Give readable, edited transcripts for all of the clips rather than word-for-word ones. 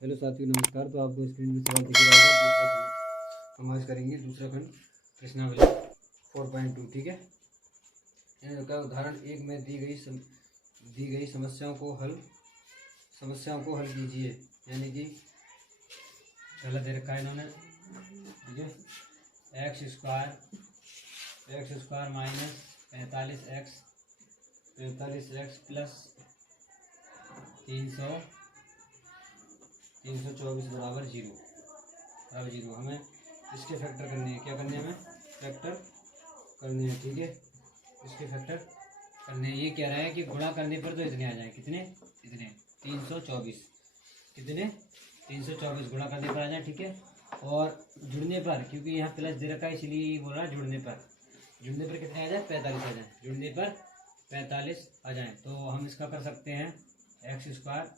Hello साथियों, नमस्कार। तो आपको स्क्रीन में सवाल दिख रहा होगा। दूसरा खंड हम आज करेंगे। दूसरा खंड प्रश्नावली 4.2। ठीक है। का उदाहरण 1 में दी गई समस्याओं को हल कीजिए। यानी कि पहला दे रखा है इन्होंने, ठीक है, x square minus 45x plus 324 बराबर जीरो। हमें इसके फैक्टर करने हैं। क्या करने हैं? हमें फैक्टर करने हैं। ठीक है, इसके फैक्टर करने हैं। ये कह रहा है कि गुणा करने पर तो इतने आ जाए। कितने? 324। कितने? 324 गुणा करने पर आ जाए। ठीक है, और जुड़ने पर, क्योंकि यहाँ प्लस दे रखा है इसलिए बोल रहा है जुड़ने पर कितने आ जाए? 45 आ जाए। जुड़ने पर 45 आ जाए। तो हम इसका कर सकते हैं एक्स स्क्वायर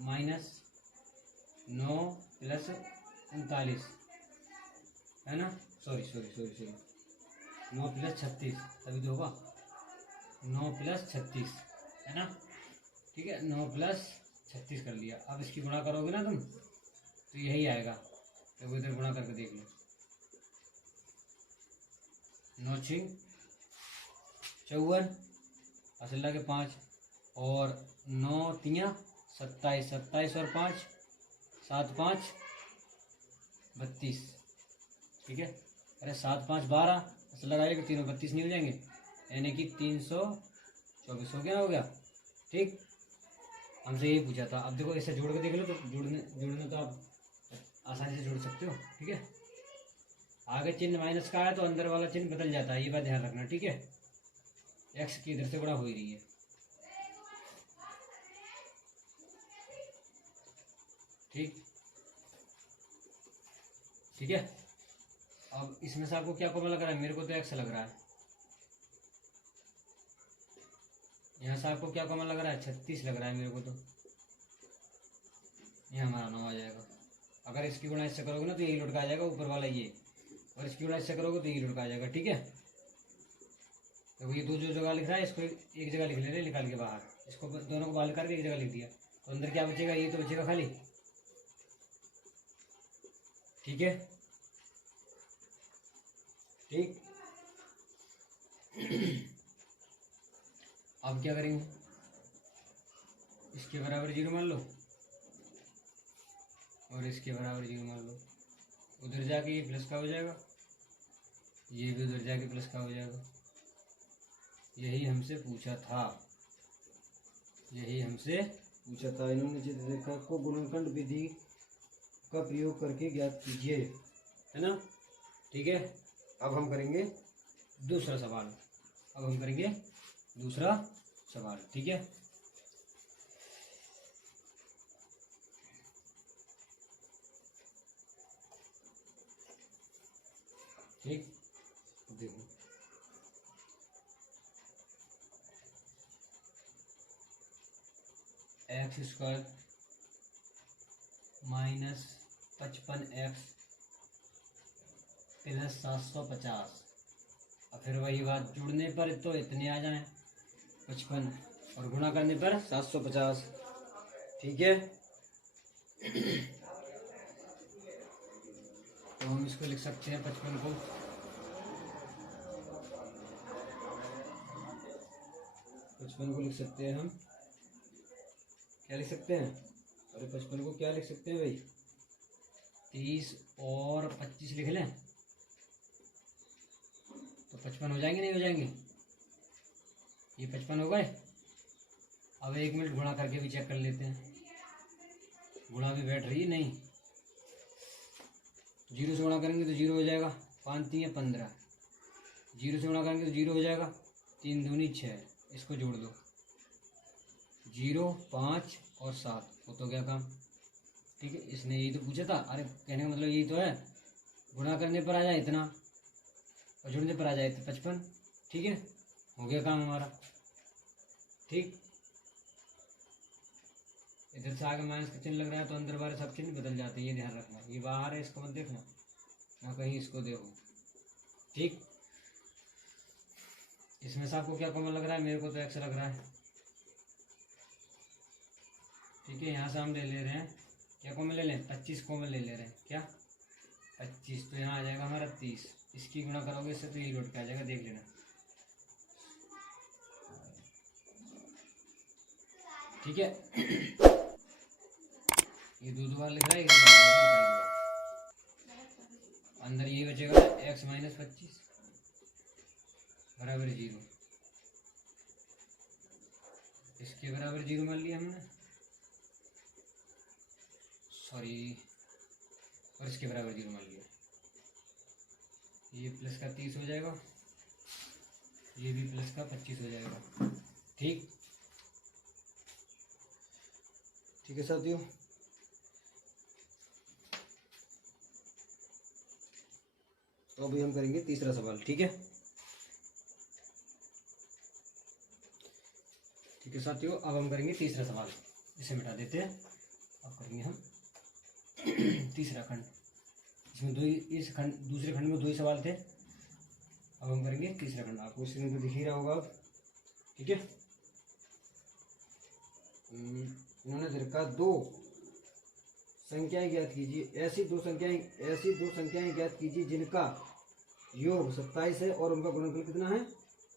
माइनस 9 प्लस 39, है ना। सॉरी 9 प्लस 36, तभी तो होगा 9 प्लस 36, है ना। ठीक है, 9 प्लस 36 कर लिया। अब इसकी गुणा करोगे ना तुम तो यही आएगा। तो वो इधर गुणा करके देख लो। 9 6 54, असल के 5, और 9 3 27, 27 और 5 7 5 32। ठीक है, अरे 7 5 12, असल लगाइए कि तीनों 32 नहीं हो जाएंगे, यानी कि 324 हो गया। ठीक, हमसे यही पूछा था। अब देखो इसे जोड़ के देख लो, तो जुड़ने तो आप आसानी से जोड़ सकते हो। ठीक है, आगे चिन्ह माइनस का है तो अंदर वाला चिन्ह बदल जाता है, ये बात ध्यान रखना। ठीक है, एक्स की इधर से गुणा हो ही रही है। ठीक है, अब इसमें से आपको क्या कॉमन लग रहा है? मेरे को तो एक्स लग रहा है। यहाँ से आपको क्या कॉमन लग रहा है? 36 लग रहा है मेरे को। तो ये हमारा 9 आ जाएगा। अगर इसकी गुणा इससे करोगे ना तो यही लुटका आ जाएगा ऊपर वाला ये, और इसकी गुणा इससे करोगे तो यही लुटका आ जाएगा। ठीक है, तो ये दो जो जगह लिख रहा है इसको एक जगह लिख ले रहे, निकाल के बाहर। इसको दोनों को बाहर करके एक जगह लिख दिया, तो अंदर क्या बचेगा? ये तो बचेगा खाली। ठीक है, ठीक। अब क्या करेंगे? इसके बराबर 0 मान लो और इसके बराबर 0 मान लो। उधर जाके ये प्लस का हो जाएगा, ये भी उधर जाके प्लस का हो जाएगा। यही हमसे पूछा था, इन्होंने चित्र रेखा को गुणनखंड विधि का प्रयोग करके ज्ञात कीजिए, है ना। ठीक है, अब हम करेंगे दूसरा सवाल। ठीक है, ठीक, देखो x square minus 55x plus 750। और फिर वही बात, जुड़ने पर तो इतने आ जाएं 55 और गुणा करने पर 750। ठीक है, तो हम इसको लिख सकते हैं 55 को लिख सकते हैं हम। क्या लिख सकते हैं? अरे 55 को क्या लिख सकते हैं भाई? 30 और 25 लिख लें तो 55 हो जाएंगे, नहीं हो जाएंगे? ये 55 हो गए। अब 1 मिनट गुणा करके भी चेक कर लेते हैं। गुणा भी बैठ रही है, नहीं 0 से गुणा करेंगे तो 0 हो जाएगा। 5 3 15, 0 से गुणा करेंगे तो 0 हो जाएगा। 3 दूनी 6, इसको जोड़ दो, 0 5 और 7, हो तो गया काम। ठीक है, इसने यही तो पूछा था। अरे कहने का मतलब यही तो है, गुणा करने पर आ जाए इतना और जुड़ने पर आ जाए 55। ठीक है, हो गया काम हमारा। ठीक, इधर से आगे माइनस का चिन्ह लग रहा है तो अंदर बाहर सब चिन्ह बदल जाते हैं, ये ध्यान रखना। ये बाहर है, इसको मत देखना ना, कहीं इसको देखो। ठीक, इसमें से आपको क्या कॉमन लग रहा है? मेरे को तो एक्स लग रहा है। ठीक है, यहाँ से हम ले ले रहे हैं क्या कॉमन ले लें, 25 कॉमन ले रहे हैं, क्या 25, तो यहाँ आ जाएगा हमारा 30, इसकी गुणा करोगे इससे तो ये लौट के आ जाएगा, देख लेना। ठीक है, ये दो बार लिख रहा है, अंदर ये बचेगा x माइनस 25 बराबर 0, इसके बराबर 0 मान लिया हमने, सॉरी, और इसके बराबर 0 मान लिया। ये प्लस का 30 हो जाएगा, ये भी प्लस का 25 हो जाएगा। ठीक, ठीक है साथियों। तो अभी हम करेंगे तीसरा सवाल। ठीक है, ठीक है साथियों, अब हम करेंगे तीसरा सवाल, इसे मिटा देते हैं। अब करेंगे हम तीसरा खंड, इसमें इस खंड दूसरे खंड में 2 ही सवाल थे, अब हम करेंगे तीसरा खंड। आपको स्क्रीन पर दिख ही रहा होगा अब। ठीक है, इन्होंने दे रखा 2 संख्याएं ज्ञात कीजिए, ऐसी दो संख्याएं ज्ञात कीजिए जिनका योग 27 है और उनका गुणनफल कितना है,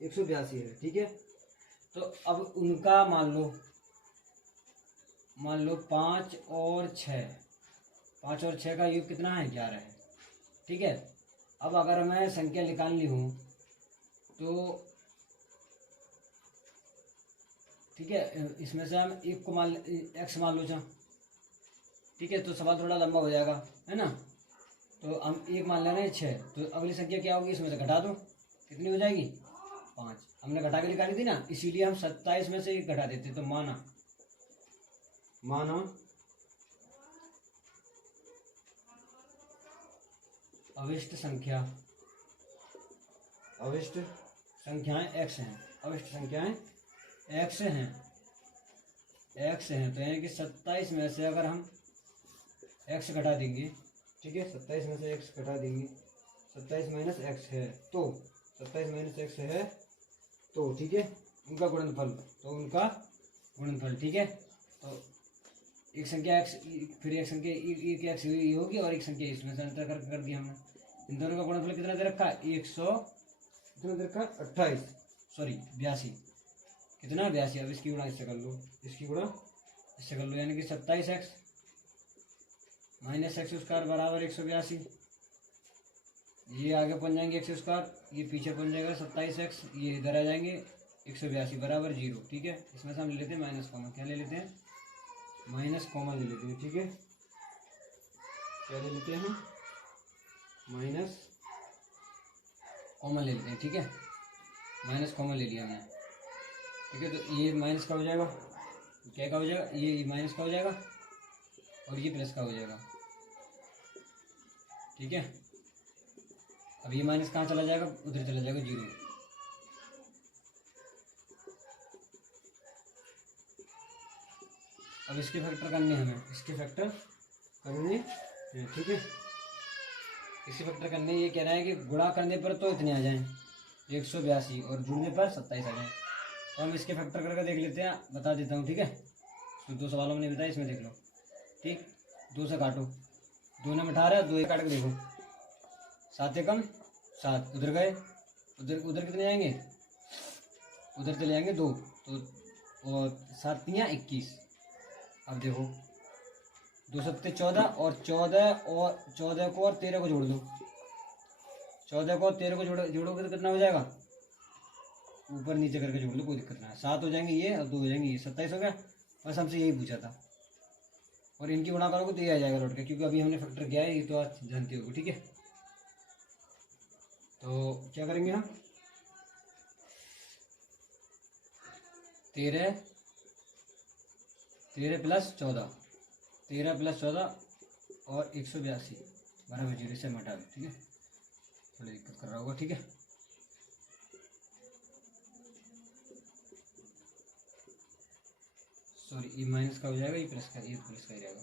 182 है। ठीक है, तो अब उनका मान लो 5 और 6 का योग कितना है, 11 है। ठीक है, अब अगर मैं संख्या निकालनी हो तो ठीक है, इसमें से हम एक को x मान लो जा। ठीक है, तो सवाल थोड़ा लंबा हो जाएगा, है ना। तो हम 1 मान लेना है 6, तो अगली संख्या क्या होगी, इसमें से घटा दो, कितनी हो जाएगी, 5। हमने घटा के निकाली थी ना, इसीलिए हम 27 में से 1 घटा देते। तो माना अविष्ट संख्याएं x हैं, अविष्ट संख्याएं x हैं, तो यानी कि 27 में से अगर हम x घटा देंगे, ठीक है, 27 में से x घटा देंगे, 27 माइनस x है, तो 27 माइनस x है, तो ठीक है, उनका गुणनफल, ठीक है। तो एक संख्या x, फिर एक संख्या एक x ये होगी और एक संख्या इसमें से अंतर कर दिया हमने। इन दोनों का गुणनफल कितना दे रखा है, 28, सॉरी 82, कितना 82। अब इसकी गुणा इससे कर लो, यानी कि 27x माइनस x² बराबर 182। ये आगे पहुंच जाएंगे x², ये पीछे पहुंच जाएगा 27x, ये इधर आ जाएंगे 182 बराबर 0। ठीक है, इसमें से हम ले लेते हैं माइनस कॉमन, क्या ले लेते हैं, माइनस कॉमन ले लेते हैं। ठीक है, क्या ले लेते हैं, माइनस कॉमन ले लेते हैं। ठीक है, माइनस कॉमन ले लिया हमने। ठीक है, तो ये माइनस का हो जाएगा, क्या का हो जाएगा, ये माइनस का हो जाएगा और ये प्लस का हो जाएगा। ठीक है, अब ये माइनस कहाँ चला जाएगा, उधर चला जाएगा 0। अब इसके फैक्टर करने हमें, ठीक है, इसके फैक्टर करने, ये कह रहा है कि गुणा करने पर तो इतने आ जाएं 182 और जुड़ने पर 27 आ जाएं। तो हम इसके फैक्टर करके देख लेते हैं, बता देता हूँ। ठीक है, तो 2 सवालों में नहीं बताया, इसमें देख लो। ठीक, 2 से काटो, 2 में 18, 2 काट के देखो, 7 एकम 7, उधर गए, उधर कितने जाएंगे, उधर चले जाएंगे 2, तो और 7 तियाँ 21। अब देखो 2 सत्ते 14 और 14 को और 13 को जोड़ दो, 14 को और 13 को जोड़ोगे तो कितना हो जाएगा, ऊपर नीचे करके जोड़ लो, कोई दिक्कत ना है। 7 हो जाएंगे ये और 2 हो जाएंगे ये, 27 हो गया। बस हमसे यही पूछा था, और इनकी गुणा करोगे तो ये आ जाएगा लौट के, क्योंकि अभी हमने फैक्टर किया है, ये तो आप जानते होगे। ठीक है, तो क्या करेंगे हम, 13 प्लस 14 और 182 बराबर 0 से हटा दो। ठीक है, थोड़ी दिक्कत कर रहा होगा। ठीक है, सॉरी, ये माइनस का हो जाएगा, ये प्लस का ही रहेगा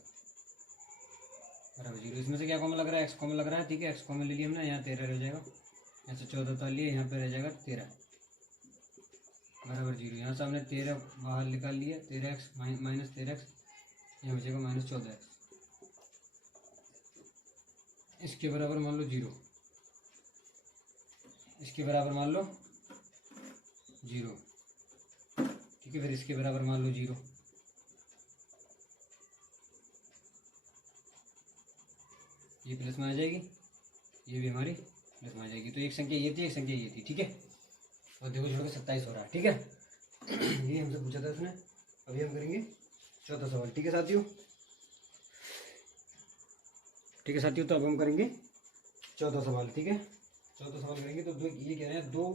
बराबर 0। इसमें से क्या कॉमन लग रहा है, x कॉमन लग रहा है। ठीक है, x कॉमन ले लिया हमने, यहाँ 13 रह जाएगा, यहाँ से 14 तो लिए, यहाँ पे रह जाएगा 13 बराबर 0। यहाँ से हमने 13 बाहर निकाल लिया, 13x माइनस 13x, यहाँ बचेगा माइनस 14x इसके बराबर मान लो 0, इसके बराबर मान लो 0, ठीक है। फिर इसके बराबर मान लो 0, ये प्लस में आ जाएगी, ये भी हमारी प्लस में आ जाएगी। तो एक संख्या ये थी, एक संख्या ये थी, ठीक है। और देखो छोड़ के 27 हो रहा है, ठीक है। ये हमसे पूछा था उसने। अभी हम करेंगे चौथा सवाल, ठीक है साथियों, ठीक है साथियों। तो अब हम करेंगे चौथा सवाल, ठीक है। चौथा सवाल करेंगे तो ये कह रहे हैं 2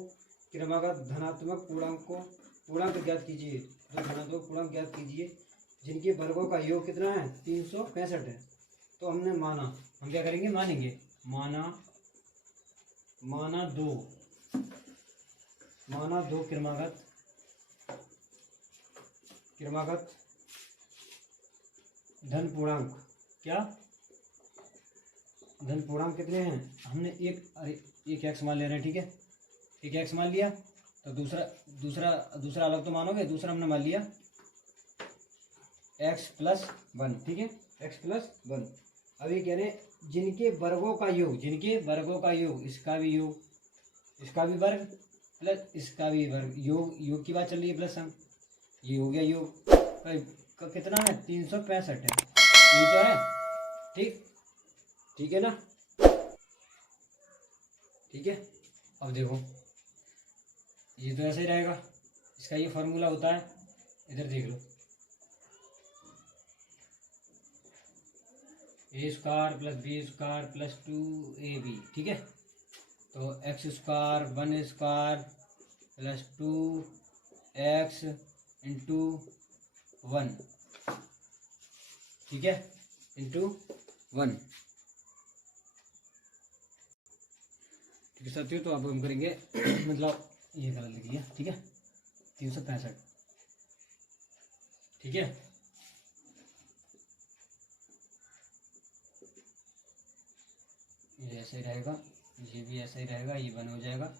क्रमागत धनात्मक पूर्णांक ज्ञात कीजिए, 2 धनात्मक पूर्णांक ज्ञात कीजिए जिनके वर्गों का योग कितना है, 365 है। तो हमने माना, हम क्या करेंगे, मानेंगे, माना दो क्रमागत धन पूर्णांक, क्या धन पूर्णांक कितने हैं, हमने एक एक्स मान ले रहे हैं, ठीक है। एक एक्स मान लिया, तो दूसरा अलग तो मानोगे, दूसरा हमने मान लिया x प्लस 1, ठीक है, x प्लस 1। अब ये कह रहे हैं जिनके वर्गों का योग, इसका भी योग, इसका भी वर्ग प्लस इसका भी वर्ग, योग की बात चल रही है, प्लस हम, ये हो गया योग का कितना है, 365 है, ये तो है, ठीक है ना, ठीक है। अब देखो ये तो ऐसे ही रहेगा, इसका ये फॉर्मूला होता है, इधर देख लो, a square plus b square plus 2ab, ठीक है। तो x square 1 square plus 2x into 1, ठीक है, इंटू 1, ठीक है साथियों। तो अब हम करेंगे मतलब ये गलत लिख लिया, ठीक है, 365, ठीक है। ये ऐसे ही रहेगा, ये भी ऐसे ही रहेगा, ये 1 हो जाएगा,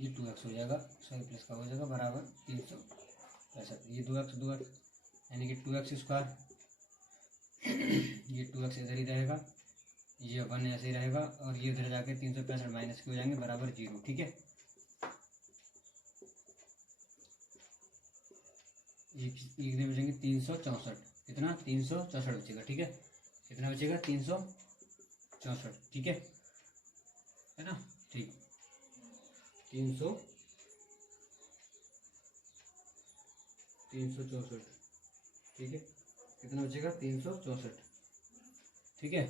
ये 2x हो जाएगा, सॉरी प्लस का हो जाएगा, बराबर 365, ये 2x यानी कि 2x स्क्वायर, ये 2x इधर ही रहेगा, ये 1 ऐसे ही रहेगा, और ये इधर जाके 365 माइनस के हो जाएंगे, बराबर 0, ठीक है। ये कितने बचेंगे, 364, कितना, 364 बचेगा, ठीक है। कितना बचेगा, 364, ठीक है ना, ठीक, 364, ठीक है। कितना बचेगा, 364, ठीक है।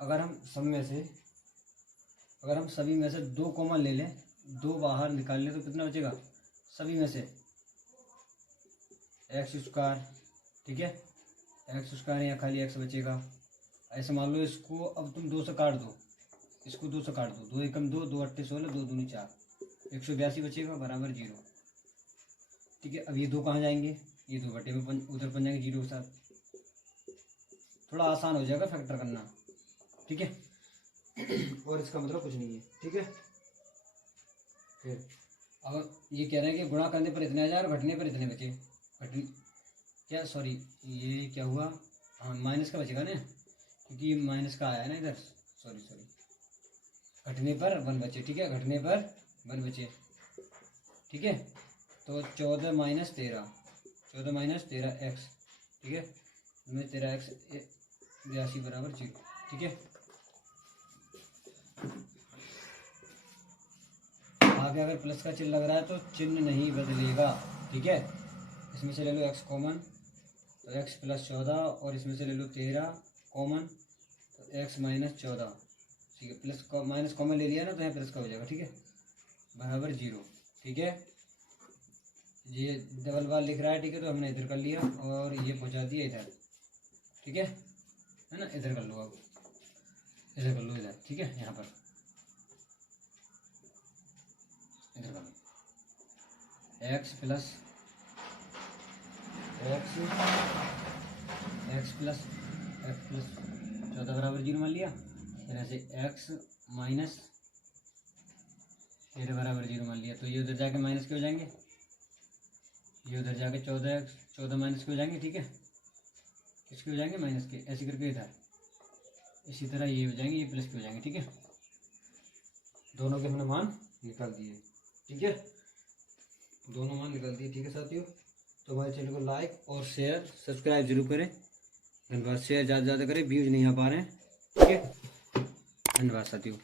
अगर हम सभी में से 2 कॉमन ले लें, 2 बाहर निकाल लें, तो कितना बचेगा, सभी में से एक्स स्क्वायर, ठीक है, एक्स स्क्वायर या खाली एक्स बचेगा। ऐसे मान लो इसको अब तुम 2 से काट दो, इसको 2 से काट दो, 2 एकम 2, 2 अट्ठे 16, 2 दूनी 4, 182 बचेगा, बराबर 0, ठीक है। अब ये 2 कहाँ जाएंगे, ये 2 बटे में उधर बन जाएंगे 0 के साथ, थोड़ा आसान हो जाएगा फैक्टर करना, ठीक है। और इसका मतलब कुछ नहीं है, ठीक है। फिर अब ये कह रहे हैं कि गुणा करने पर इतने आ जाए और घटने पर इतने बचे, क्या सॉरी ये क्या हुआ, हाँ माइनस का बचेगा ना, क्योंकि माइनस का आया है ना इधर, सॉरी घटने पर 1 बचे, ठीक है, घटने पर 1 बचे, ठीक है। तो 14 माइनस 13 एक्स, ठीक है, 13x 82 बराबर 0, ठीक है। आगे अगर प्लस का चिन्ह लग रहा है तो चिन्ह नहीं बदलेगा, ठीक है। इसमें से ले लो x कॉमन, तो x प्लस 14, और इसमें से ले लो 13 कॉमन, तो x माइनस 14, ठीक है, प्लस माइनस कॉमन ले लिया ना, तो यहाँ प्लस का हो जाएगा, ठीक है, बराबर 0, ठीक है। ये डबल बार लिख रहा है, ठीक है, तो हमने इधर कर लिया और ये पहुँचा दिया इधर, ठीक है ना, इधर कर लो, अब इधर कर लो, इधर, ठीक है, यहाँ पर इधर कर लो, x प्लस 14 बराबर 0 मान लिया, फिर ऐसे x माइनस 13 बराबर 0 मान लिया, तो ये उधर जाके माइनस के हो जाएंगे, ये उधर जाके 14 माइनस के हो जाएंगे, ठीक है, किसके हो जाएंगे, माइनस के, ऐसे करके इधर, इसी तरह ये हो जाएंगे, ये प्लस के हो जाएंगे। ठीक है, दोनों के हमने मान निकाल दिए। ठीक है, दोनों मान निकाल दिए। ठीक है साथियों, तो हमारे चैनल को लाइक और शेयर सब्सक्राइब जरूर करें। धन्यवाद। शेयर ज़्यादा से ज़्यादा करें, व्यूज नहीं आ पा रहे हैं। ठीक है, धन्यवाद साथियों।